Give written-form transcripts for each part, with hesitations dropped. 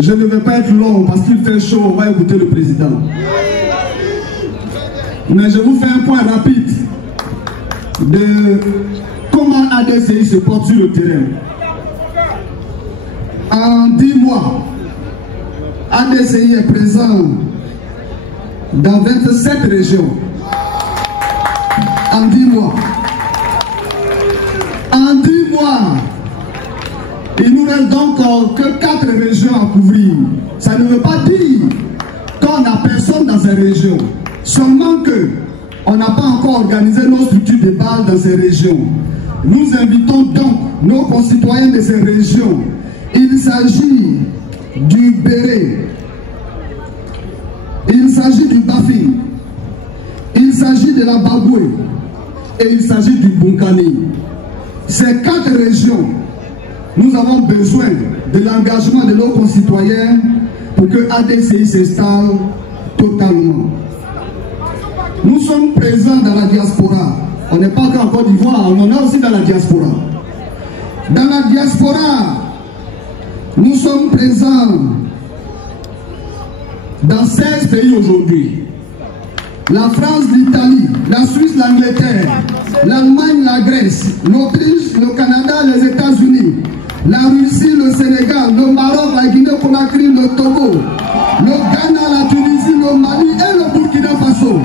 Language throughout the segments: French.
Je ne vais pas être long parce qu'il fait chaud, on va écouter le président. Mais je vous fais un point rapide de comment ADCI se porte sur le terrain. En 10 mois, ADCI est présent dans 27 régions. En 10 mois. En 10 mois, il nous reste donc que 4 régions à couvrir. Ça ne veut pas dire qu'on n'a personne dans ces régions. Seulement que on n'a pas encore organisé nos structures de base dans ces régions. Nous invitons donc nos concitoyens de ces régions. Il s'agit du Béré, il s'agit du Bafing, il s'agit de la Baboué et il s'agit du Bunkani. Ces 4 régions, nous avons besoin de l'engagement de nos concitoyens pour que ADCI s'installe totalement. Nous sommes présents dans la diaspora. On n'est pas qu'en Côte d'Ivoire, on en a aussi dans la diaspora. Dans la diaspora, nous sommes présents dans 16 pays aujourd'hui. La France, l'Italie, la Suisse, l'Angleterre, l'Allemagne, la Grèce, l'Autriche, le Canada, les États-Unis, la Russie, le Sénégal, le Maroc, la Guinée-Conakry, le Togo, le Ghana, la Tunisie, le Mali et le Burkina Faso.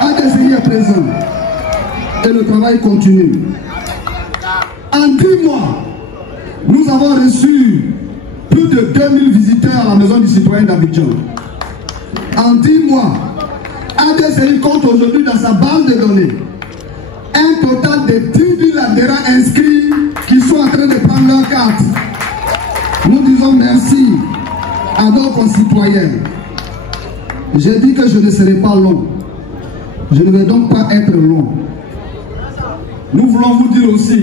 ADCI est présent et le travail continue. En 10 mois, nous avons reçu plus de 2000 visiteurs à la maison du citoyen d'Abidjan. En 10 mois, ADCI compte aujourd'hui dans sa base de données un total de 10 000 adhérents inscrits qui sont en train de prendre leur carte. Nous disons merci à nos concitoyens. J'ai dit que je ne serai pas long. Je ne vais donc pas être long. Nous voulons vous dire aussi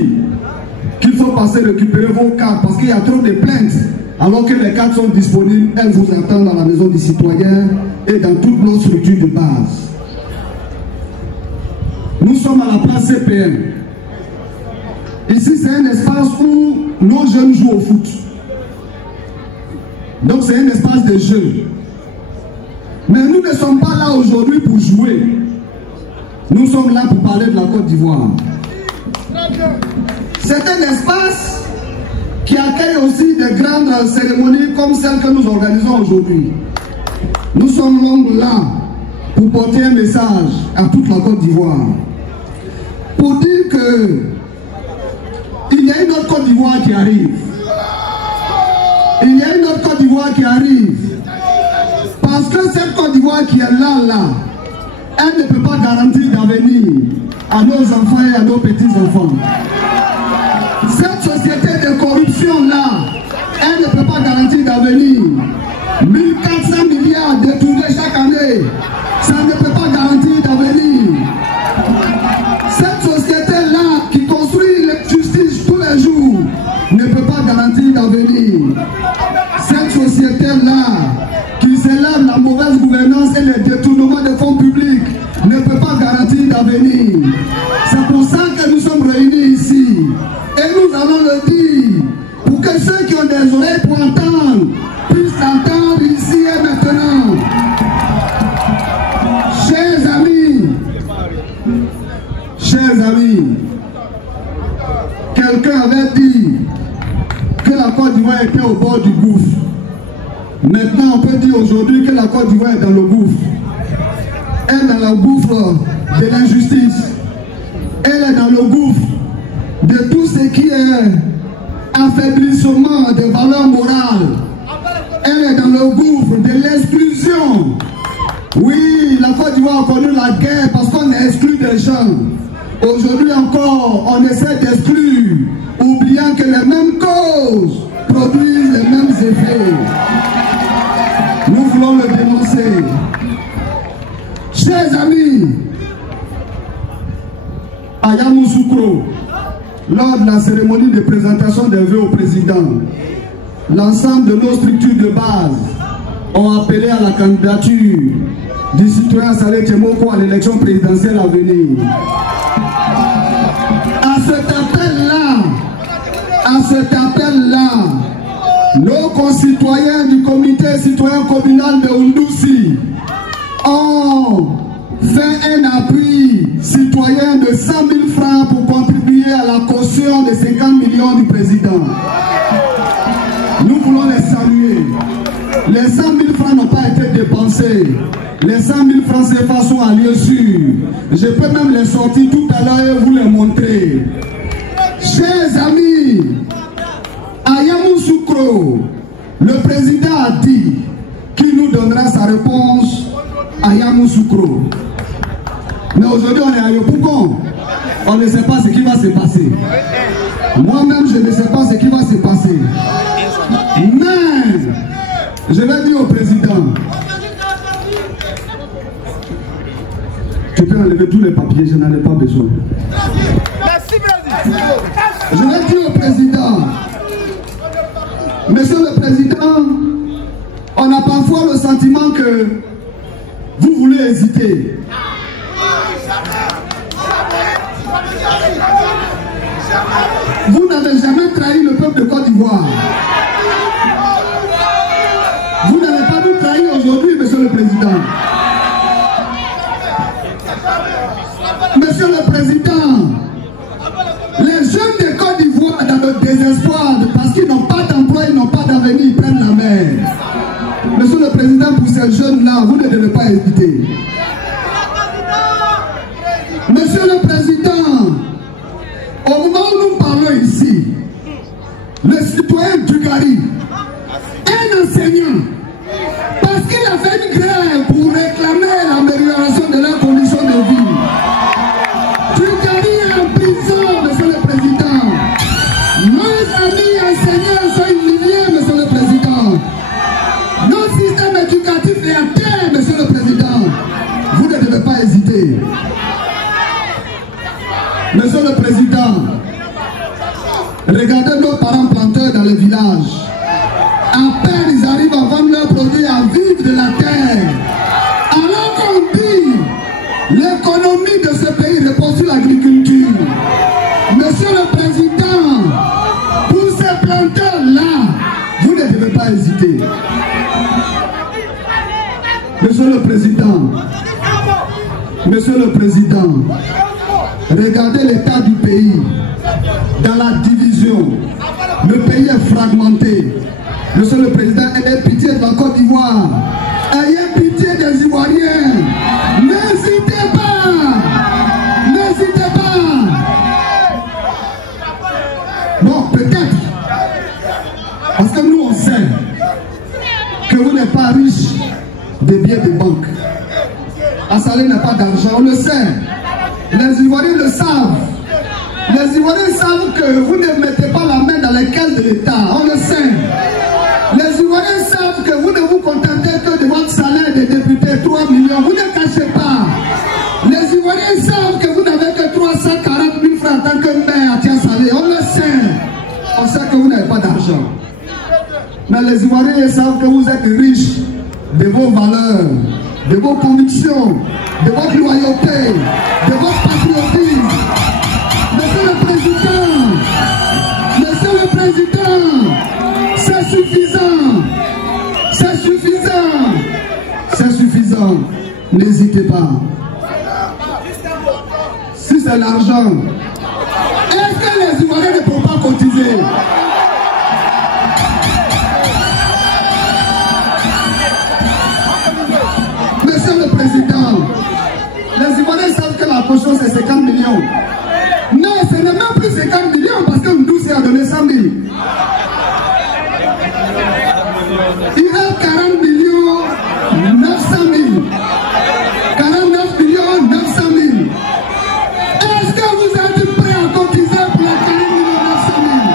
qu'il faut passer récupérer vos cartes parce qu'il y a trop de plaintes. Alors que les cartes sont disponibles, elles vous attendent dans la maison du citoyen et dans toutes nos structures de base. Nous sommes à la place CPM. Ici, c'est un espace où nos jeunes jouent au foot. Donc, c'est un espace de jeu. Mais nous ne sommes pas là aujourd'hui pour jouer. Nous sommes là pour parler de la Côte d'Ivoire. C'est un espace qui accueille aussi de grandes cérémonies comme celle que nous organisons aujourd'hui. Nous sommes donc là pour porter un message à toute la Côte d'Ivoire. Pour dire que il y a une autre Côte d'Ivoire qui arrive. Il y a une autre Côte d'Ivoire qui arrive. Parce que cette Côte d'Ivoire qui est là, elle ne peut pas garantir d'avenir à nos enfants et à nos petits-enfants. Cette société de corruption-là, elle ne peut pas garantir d'avenir. 1400 milliards détournés chaque année, ça ne peut pas garantir d'avenir. Cette société-là qui construit la justice tous les jours ne peut pas garantir d'avenir. Cette société-là qui célèbre la mauvaise gouvernance et le détournement des fonds publics ne peut pas garantir d'avenir. C'est pour ça que nous sommes réunis ici. Et nous allons le dire pour que ceux qui ont des oreilles pour entendre puissent entendre ici et maintenant. Chers amis, quelqu'un avait dit que la Côte d'Ivoire était au bord du gouffre. Maintenant, on peut dire aujourd'hui que la Côte d'Ivoire est dans le gouffre. Elle est dans le gouffre de l'injustice. Elle est dans le gouffre de tout ce qui est affaiblissement des valeurs morales. Elle est dans le gouffre de l'exclusion. Oui, la Côte d'Ivoire a connu la guerre parce qu'on a exclu des gens. Aujourd'hui encore, on essaie d'exclure, oubliant que les mêmes causes produisent les mêmes effets. Nous voulons le dénoncer. Chers amis, à Yamoussoukro, lors de la cérémonie de présentation des vœux au président, l'ensemble de nos structures de base ont appelé à la candidature du citoyen Saleh Tchemoko à l'élection présidentielle à venir. À cet appel-là, Nos concitoyens du comité citoyen communal de Oundoussi ont fait un appui citoyen de 100 000 francs pour contribuer à la caution de 50 millions du président. Nous voulons les saluer. Les 100 000 francs n'ont pas été dépensés. Les 100 000 francs CFA sont à lieu sûr. Je peux même les sortir tout à l'heure et vous les montrer. Chers amis, à Yamoussoukro, le président a dit qu'il nous donnera sa réponse à Yamoussoukro. Mais aujourd'hui, on est à Yopougon. On ne sait pas ce qui va se passer. Moi-même, je ne sais pas ce qui va se passer. Mais, je vais dire au président, tu peux enlever tous les papiers, je n'en ai pas besoin. Je vais dire au président, monsieur le président, on a parfois le sentiment que vous voulez hésiter. Vous n'avez jamais trahi le peuple de Côte d'Ivoire. Vous n'allez pas nous trahir aujourd'hui, monsieur le président. Monsieur le président, les jeunes de Côte d'Ivoire, dans le désespoir, parce qu'ils n'ont pas d'emploi, ils n'ont pas d'avenir, ils prennent la mer. Monsieur le président, pour ces jeunes-là, vous ne devez pas hésiter. Monsieur le président, au moment où nous parlons ici, le citoyen Dugari, un enseignant, parce qu'il a fait une grève pour réclamer l'amélioration de leurs conditions de vie. Dugari est en prison, monsieur le président. Nos amis enseignants sont humiliés, monsieur le président. Notre système éducatif est à terre, monsieur le président. Vous ne devez pas hésiter. Monsieur le président, regardez nos parents planteurs dans les villages. À peine ils arrivent à vendre leurs produits, à vivre de la terre. Alors qu'on dit, l'économie de ce pays repose sur l'agriculture. Monsieur le président, pour ces planteurs-là, vous ne devez pas hésiter. Monsieur le président, regardez l'état du pays. Dans la division, le pays est fragmenté. Monsieur le président, ayez pitié de la Côte d'Ivoire. Ayez pitié des Ivoiriens. N'hésitez pas. N'hésitez pas. Bon, peut-être. Parce que nous, on sait que vous n'êtes pas riche des biens de banque. Assalé n'a pas d'argent, on le sait. Les Ivoiriens le savent. Les Ivoiriens savent que vous ne mettez pas la main dans les caisses de l'État. On le sait. Les Ivoiriens savent que vous ne vous contentez que de votre salaire de député, 3 millions. Vous ne cachez pas. Les Ivoiriens savent que vous n'avez que 340 000 francs en tant que maire à Tiasalé. On le sait. On sait que vous n'avez pas d'argent. Mais les Ivoiriens savent que vous êtes riches de vos valeurs, de vos convictions, de votre loyauté, de votre patriotisme. Monsieur le président, c'est suffisant. C'est suffisant. C'est suffisant. N'hésitez pas. Si c'est l'argent, est-ce que les Ivoiriens ne peuvent pas cotiser? Monsieur le président, les Ivoiriens savent que la caution c'est 50 millions. Non, ce n'est même plus 50 millions parce que Ndoussi a donné 100 000. Il reste 40 millions 900 000. 49 millions 900 000. Est-ce que vous êtes prêts à cotiser pour les 40 millions 900 000?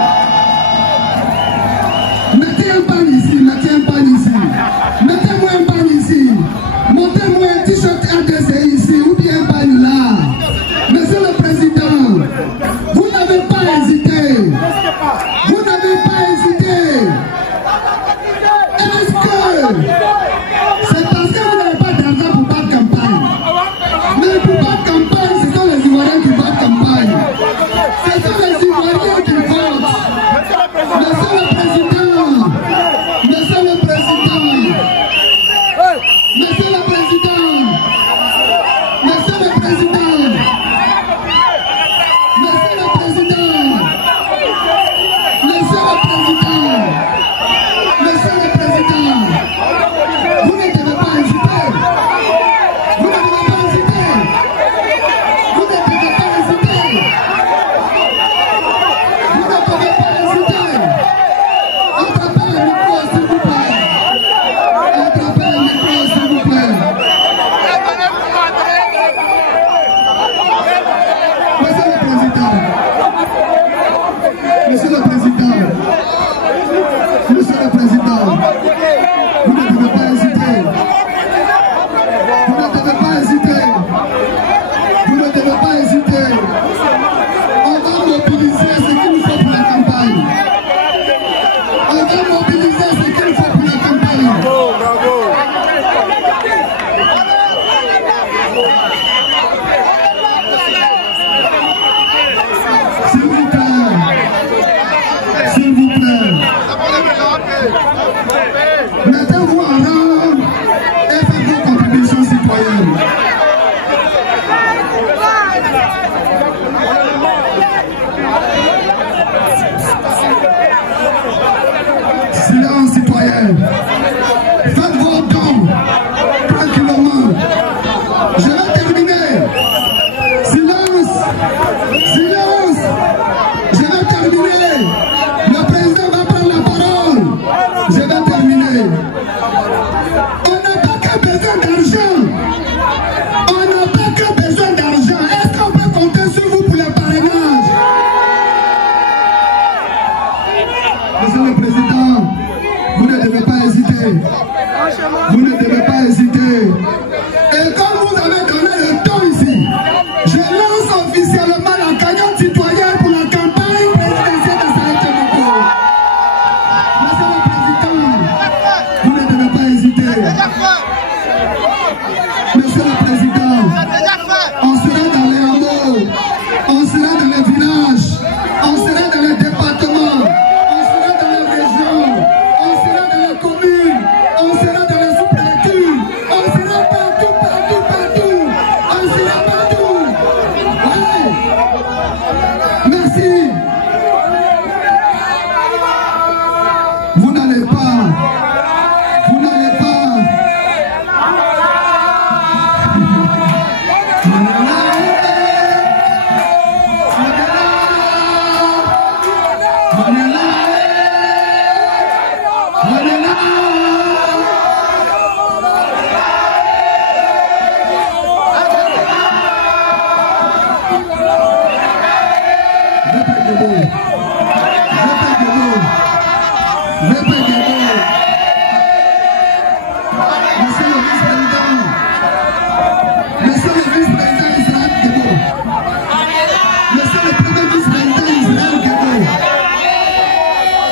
a mobilisé ce qu'il faut pour la campagne. Bravo. S'il vous plaît. S'il vous plaît. Mettez-vous en rang et faites vos contributions citoyennes. Silence citoyen. Faites vos dons tranquillement. Je vais terminer. Silence. Silence. Je vais terminer. Le président va prendre la parole. Je vais terminer. On n'a pas que besoin d'argent. On n'a pas que besoin d'argent. Est-ce qu'on peut compter sur vous pour le parrainage? Monsieur le Président, vous ne devez pas hésiter. Vous ne devez pas hésiter. Et comme vous avez donné le temps ici, je lance officiellement la cagnotte citoyenne pour la campagne présidentielle de Saïd Tchémoko. Monsieur le Président, vous ne devez pas hésiter. Monsieur le Président, on sera dans les hameaux, on sera dans les villages, on sera dans les départements, on sera dans les régions, on sera dans les communes, on sera dans les sous-préfectures, on sera partout, partout, partout, on sera partout. Ouais. Merci. Vous n'allez pas. Vous n'allez pas.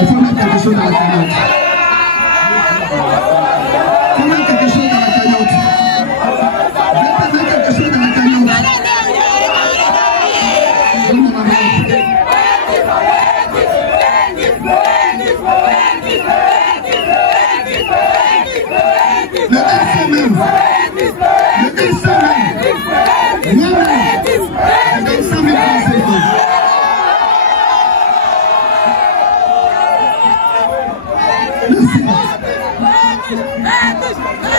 Il faut mettre quelque chose dans la cagnotte. Il faut mettre quelque chose dans la cagnotte. Je vais mettre quelque chose dans la cagnotte. Le SMM. Le SMM. Moi-même. Je donne 100 000 conseils. Merci.